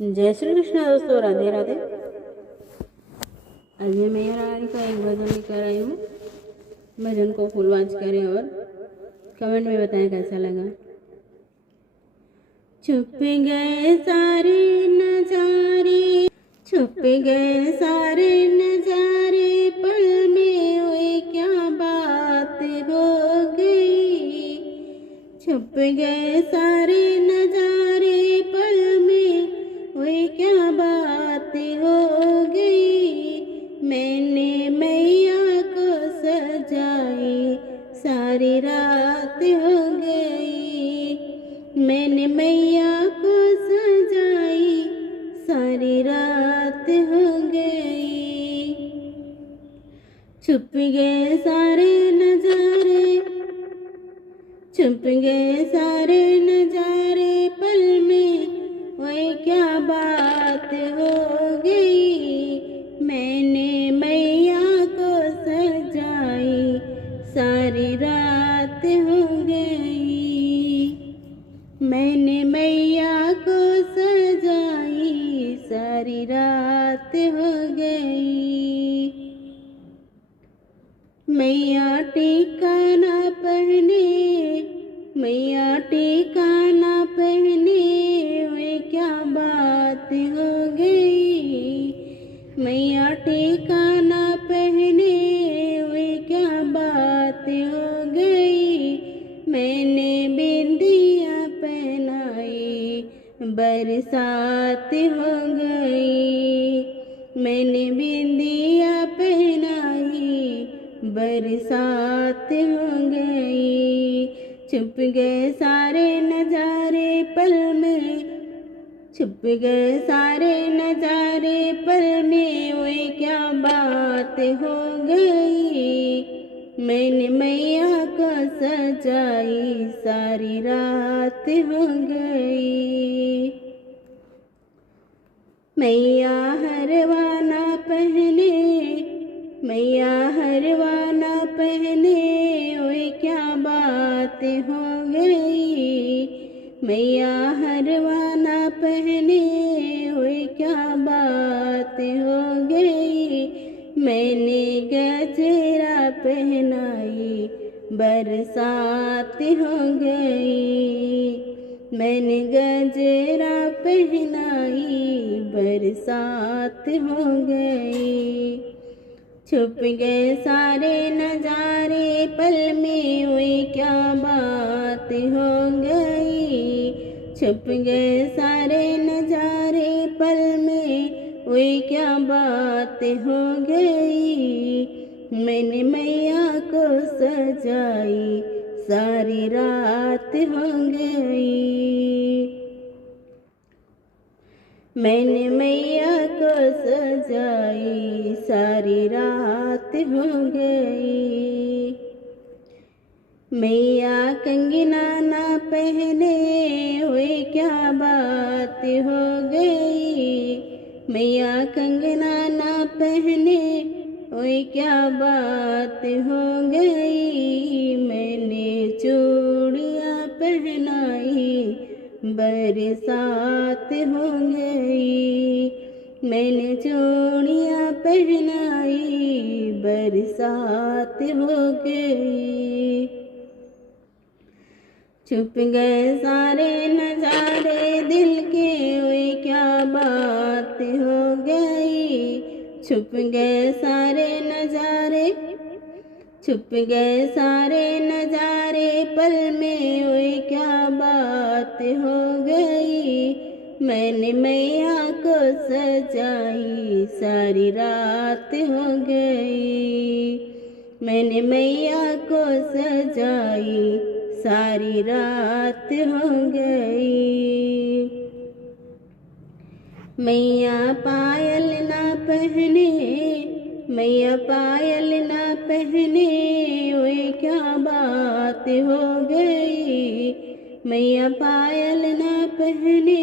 जय श्री कृष्ण दोस्तों, राधे राधे। आज मैं मैया रानी का एक भजन लेकर आई हूँ। भजन को फुल वॉच करें और कमेंट में बताएं कैसा लगा। छुप गए सारे नजारे, छुप गए सारे नजारे, पल में हुई क्या बात हो गई। छुप गए सारे नजारे, पल में हुई क्या बात हो गई। मैंने मैया को सजाई, सारी रात हो गई। मैंने मैया को सजाई, सारी रात हो गई। छुप गए सारे नजारे, छुप गए सारे नजारे, पल में वही क्या बात हो गई। मैंने मैया को सजाई, सारी रात हो गई। मैंने मैया को सजाई, सारी रात हो गई। मैया टीका ना पहने, मैया टीका ना पहने, वे क्या बात हो गई। मैया टीका ना पहने, वे क्या बात हो गई। मैंने बिंदिया पहनाई, बरसात हो गई। मैंने बिंदिया पहनाई, बरसात हो गई। छुप गए सारे नजारे, पल में छुप गए सारे नजारे, पल में वे क्या बात हो गई। मैंने मैया को सजाई, सारी रात हो गई। मैया हरवाना पहने, मैया हरवाना पहने, वे क्या बात हो गई। मैया हरवाना पहने, वे क्या बात हो गई। मैंने गजरा पहनाई, बरसात हो गई। मैंने गजरा पहनाई, बरसात हो गई। छुप गए सारे नजारे, पल में हुई क्या बात हो गई। छुप गए सारे नजारे, पल में हुई क्या बात हो गई। मैंने मैया को सजाई, सारी रात हो गई। मैंने मैया को सजाई, सारी रात हो गई। मैया कंगना ना पहने, हुई क्या बात हो गई। मैया कंगना ना पहने, हुई क्या बात हो गई। मैंने चूड़ियाँ पहनाई, बरसात हो गई। मैंने चूड़ियाँ पहनाई, बरसात हो गई। छुप गए सारे नजारे, दिल के हुई क्या बात हो गई। छुप गए सारे नजारे, छुप गए सारे नजारे, पल में हुई क्या बात हो गई। मैंने मैया को सजाई, सारी रात हो गई। मैंने मैया को सजाई, सारी रात हो गई। मैया पायल ना पहने, मैया पायल ना पहने, वे क्या बात हो गई। मैया पायल ना पहने,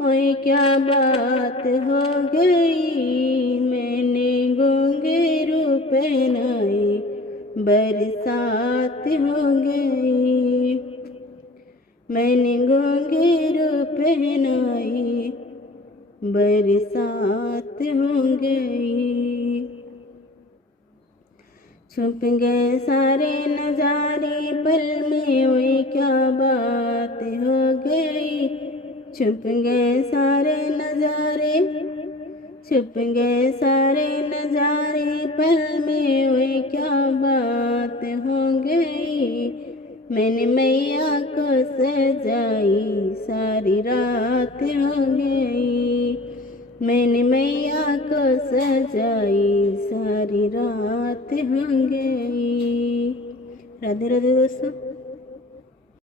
वे क्या बात हो गई। मैंने घुंघरू पहनाई, बरसात हो गई। मैंने घुंघरू पहनाई, बरसात हो गई। छुप गए सारे नजारे पल में, हुई क्या बात हो गई। छुप गए सारे नजारे, छुप गए सारे नजारे पल में, हुई क्या बात हो गई। मैंने मैया को सजाई, सारी रात हो गई। मैंने मैया को सजाई, सारी रात हो गई। राधे राधे दोस्तों।